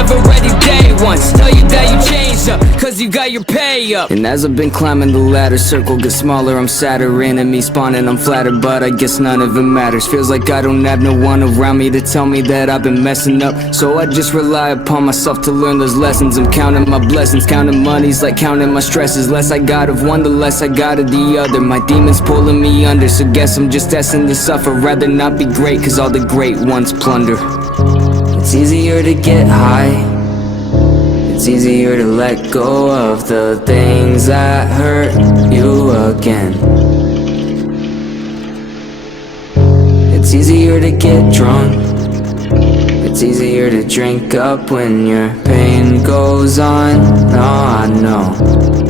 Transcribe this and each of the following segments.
never ready day ones. Tell you that you changed up, cause you got your pay up. And as I've been climbing the ladder, circle gets smaller, I'm sadder. Enemies spawning, I'm flattered, but I guess none of it matters. Feels like I don't have no one around me to tell me that I've been messing up, so I just rely upon myself to learn those lessons. I'm counting my blessings, counting money's like counting my stresses. Less I got of one, the less I got of the other. My demons pulling me under, so guess I'm just destined to suffer. Rather not be great, cause all the great ones plunder. It's easier to get high, it's easier to let go of the things that hurt you again. It's easier to get drunk, it's easier to drink up when your pain goes on. No, I know.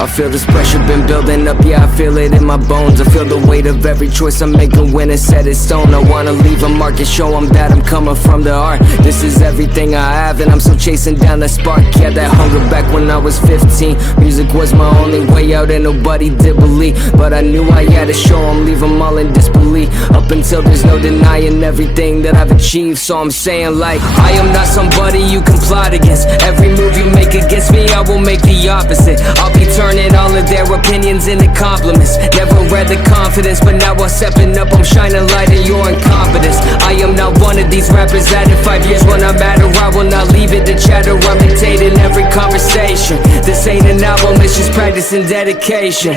I feel this pressure been building up, yeah, I feel it in my bones. I feel the weight of every choice I'm making when it's set in stone. I wanna leave a mark and show them that I'm coming from the heart. This is everything I have and I'm still chasing down that spark. Yeah, that hunger back when I was 15. Music was my only way out and nobody did believe, but I knew I had to show them, leave them all in disbelief. Up until there's no denying everything that I've achieved. So I'm saying like, I am not somebody you can plot against. Every move you make against me, I will make the opposite. I'll be turning all of their opinions into compliments. Never read the confidence, but now I'm stepping up, I'm shining light in your incompetence. I am not one of these rappers that in 5 years when I'm at her, I will not leave it to chatter. I'm dictating every conversation. This ain't an album, it's just practice and dedication.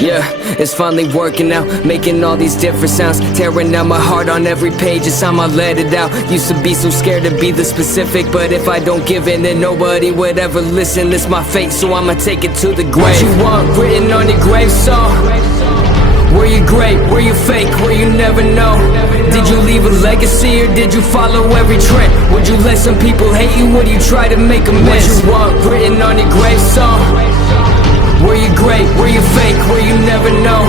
Yeah, it's finally working out, making all these different sounds, tearing out my heart on every page. It's time I let it out. Used to be so scared to be the specific, but if I don't give in, then nobody would ever listen. It's my fate, so I'ma take it to the grave. What you want written on your gravestone? Were you great? Were you fake? Were you never know? Did you leave a legacy or did you follow every trend? Would you let some people hate you? Would you try to make amends? What you want written on your gravestone? Were you great? Were you fake? Were you never know?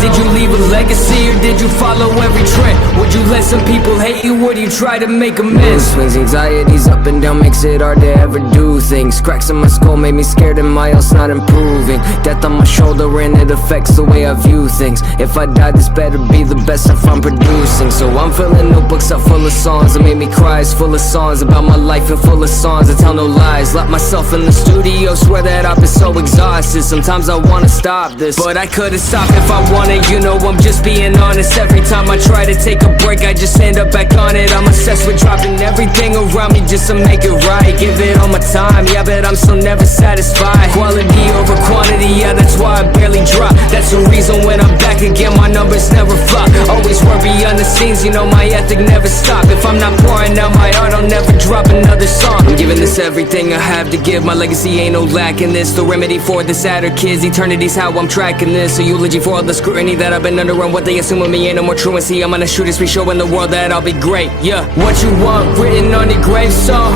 Did you leave a legacy or did you follow every trend? Would you let some people hate you? Would you try to make amends? Swings, anxieties up and down makes it hard to ever do things. Cracks in my skull made me scared and my health's not improving. Death on my shoulder and it affects the way I view things. If I die, this better be the best if I'm producing. So I'm filling notebooks up full of songs that made me cry. It's full of songs about my life and full of songs that tell no lies. Lock myself in the studio, swear that I've been so exhausted. Sometimes I wanna stop this, but I couldn't stop if I wanted. You know I'm just being honest. Every time I try to take a break, I just end up back on it. I'm obsessed with dropping everything around me just to make it right. Give it all my time, yeah, but I'm still never satisfied. Quality over quantity, yeah, that's why I barely drop. That's the reason when I'm back again, my numbers never flop. Always work beyond the scenes, you know my ethic never stop. If I'm not pouring out my art, I'll never drop another song. I'm giving this everything I have to give. My legacy ain't no lack in this. The remedy for the sadder kids, eternity's how I'm tracking this. A eulogy for all the scrutiny that I've been under and what they assume of me ain't no more truancy. I'm gonna shoot this, be showing the world that I'll be great. Yeah, what you want written on your gravestone?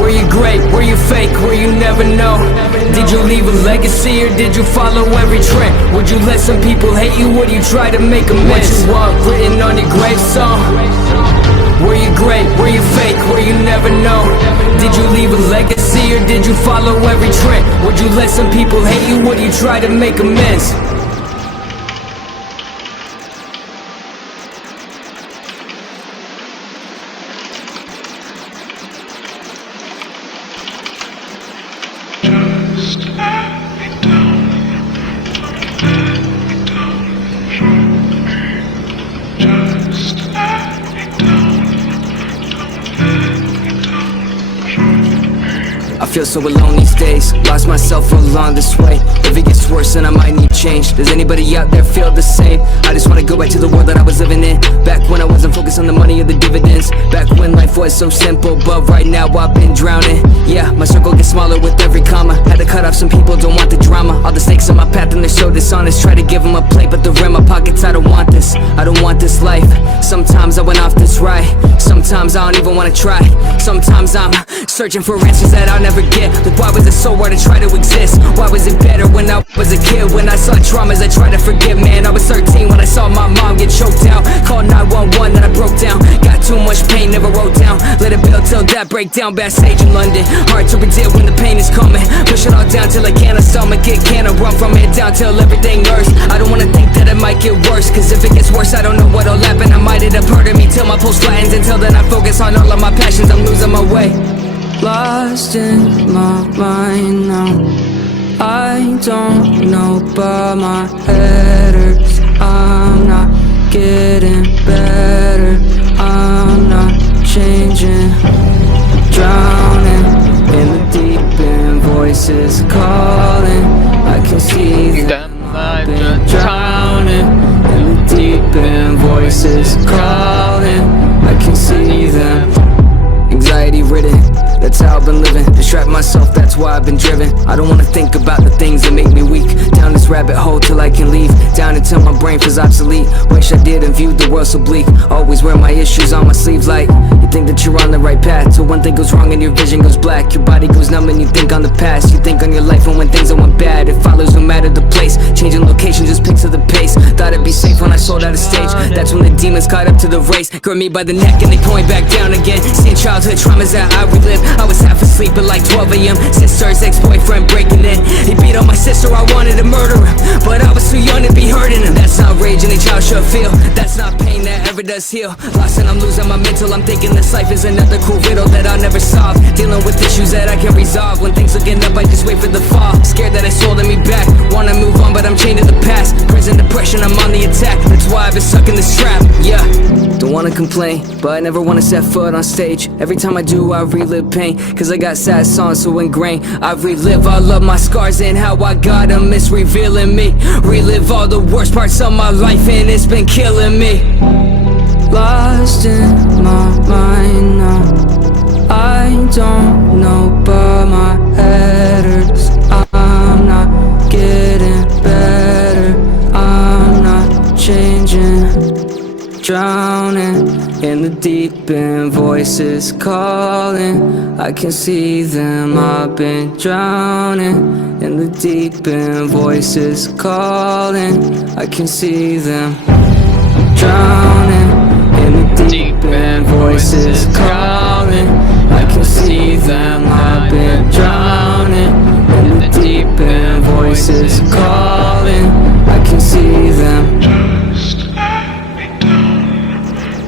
Were you great? Were you fake? Were you never know? Did you leave a legacy or did you follow every trend? Would you let some people hate you? Would you try to make amends? What you want written on your gravestone? Were you great? Were you fake? Were you never know? Did you leave a legacy or did you follow every trend? Would you let some people hate you? Would you try to make amends? I feel so alone these days. Lost myself along this way. If it gets worse then I might need change. Does anybody out there feel the same? I just wanna go back to the world that I was living in. Back when I wasn't focused on the money or the dividends. Back when life was so simple, but right now I've been drowning. Yeah, my circle gets smaller with every comma. Had to cut off some people, don't want the drama. All the snakes on my path and they're so dishonest. Try to give them a plate, but they're in my pockets. I don't want this, I don't want this life. Sometimes I went off this ride. Sometimes I don't even wanna try. Sometimes I'm searching for answers that I'll never get. Like why was it so hard to try to exist? Why was it better when I was a kid? When I saw traumas I tried to forget, man. I was 13 when I saw my mom get choked out. Called 911 then I broke down. Got too much pain, never wrote down. Let it build till that breakdown. Backstage in London, hard to predict when the pain is coming. Push it all down till I can't stomach it. Can't run from it down till everything hurts. I don't wanna think that it might get worse, cause if it gets worse I don't know what'll happen. I might end up hurting me till my pulse flattens. Until then I focus on all of my passions. I'm losing my way. Lost in my mind now. I don't know but my head hurts. I'm not getting better. I'm not changing. Drowning in the deep end. Voices calling. I can see them. I've been drowning in the deep end. Voices calling. I can see them. Anxiety ridden, that's how I've been living. Distract myself, that's why I've been driven. I don't wanna think about the things that make me weak. Down this rabbit hole till I can leave. Down until my brain feels obsolete. Wish I didn't view the world so bleak. Always wear my issues on my sleeve like you think that you're on the right path, till one thing goes wrong and your vision goes black. Your body goes numb and you think on the past. You think on your life and when things are went bad. It follows no matter the place. Changing location just picks up the pace. Thought it'd be safe when I sold out of stage. That's when the demons caught up to the race. Grabbed me by the neck and they pulled me back down again. Seeing childhood traumas that I relived. I was half asleep at like 12 a.m. Sister's ex-boyfriend breaking in. He beat on my sister, I wanted to murder him, but I was too young to be hurting him. That's not rage any child should feel. That's not pain that ever does heal. Lost and I'm losing my mental. I'm thinking this life is another cool riddle that I'll never solve. Dealing with issues that I can't resolve. When things looking up I just wait for the fall. Scared that it's holding me back. Wanna move on but I'm chained to the past. Prison depression, I'm on the attack. That's why I've been stuck in this trap. Yeah, don't wanna complain, but I never wanna set foot on stage. Every time I do I relive pain, cause I got sad songs so ingrained. I relive all of my scars and how I got them. It's revealing me. Relive all the worst parts of my life and it's been killing me. Lost in my mind now. I don't know but my head hurts. I'm not getting better. I'm not changing. Drowning in the deep end. Voices calling. I can see them. I've been drowning in the deep end. Voices calling. I can see them. Drowning in the deep end. Voices calling. I can see them. I've been drowning in the deep end. Voices calling. I can see them. Just let me down.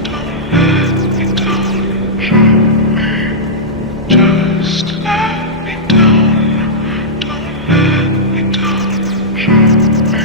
Don't let me down. Show me. Just let me down. Don't let me down. Show me.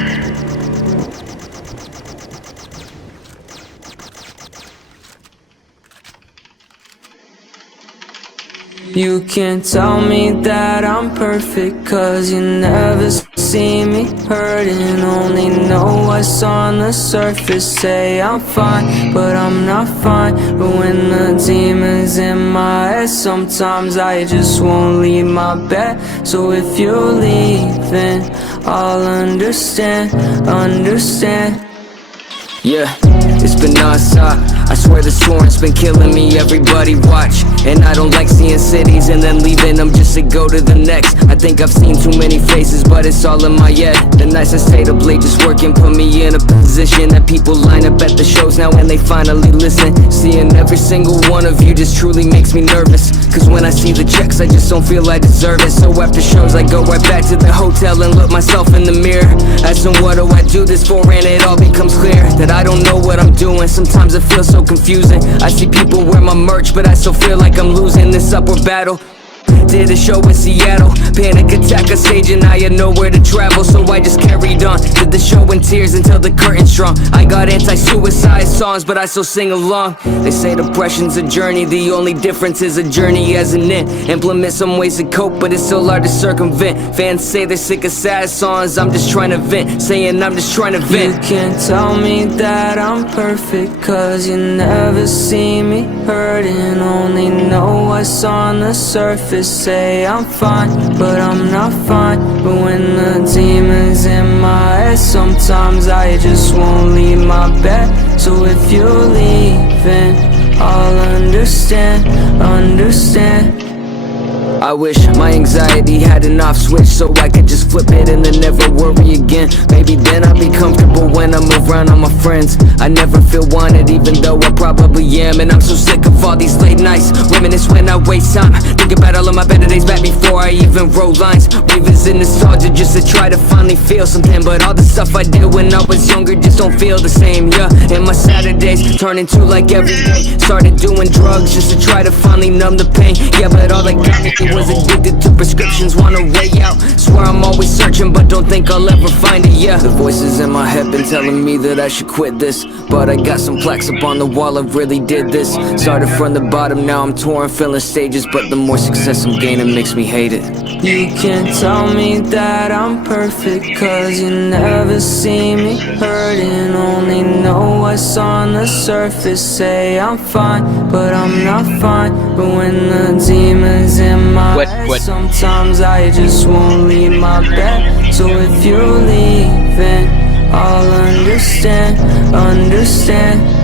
You can't tell me that I'm perfect, cause you never see me hurting. Only know what's on the surface. Say I'm fine, but I'm not fine. But when the demons in my head, sometimes I just won't leave my bed. So if you're leaving, I'll understand. Yeah, it's been non-stop. I swear the storm's been killing me, everybody watch. And I don't like seeing cities and then leaving them just to go to the next. I think I've seen too many faces, but it's all in my head. The nights I stayed up late just working put me in a position that people line up at the shows now and they finally listen. Seeing every single one of you just truly makes me nervous, cause when I see the checks I just don't feel I deserve it. So after shows I go right back to the hotel and look myself in the mirror, asking what do I do this for, and it all becomes clear that I don't know what I'm doing. Sometimes it feels so confusing. I see people wear my merch but I still feel like I'm losing this upward battle. did a show in Seattle. Panic attack on stage and I had nowhere to travel, so I just carried on. Did the show in tears until the curtain's strong. I got anti-suicide songs, but I still sing along. They say depression's a journey, the only difference is a journey as an end. Implement some ways to cope, but it's still hard to circumvent. Fans say they're sick of sad songs, I'm just trying to vent. Saying I'm just trying to vent. You can't tell me that I'm perfect, cause you never see me hurting. Only know what's on the surface. Say I'm fine, but I'm not fine. But when the demons in my head, sometimes I just won't leave my bed. So if you're leaving, I'll understand, understand. I wish my anxiety had an off switch, so I could just flip it and then never worry again. Maybe then I'll be comfortable when I move around on my friends. I never feel wanted, even though I probably am. And I'm so sick of all these late nights, reminisce when I waste time. Think about all of my better days back before I even wrote lines. Revisit nostalgia just to try to finally feel something. But all the stuff I did when I was younger just don't feel the same, yeah. And my Saturdays turn into like every day. Started doing drugs just to try to finally numb the pain. Yeah, but all that got me was addicted to prescriptions, want a way out. Swear I'm always searching, but don't think I'll ever find it, yeah. The voices in my head been telling me that I should quit this, but I got some plaques up on the wall, I really did this. Started from the bottom, now I'm touring, filling stages, but the more success I'm gaining makes me hate it. You can't tell me that I'm perfect, cause you never see me hurting. Only know what's on the surface. Say I'm fine, but I'm not fine. But when the demons in my head, sometimes I just won't leave my bed. So if you're leaving, I'll understand, understand.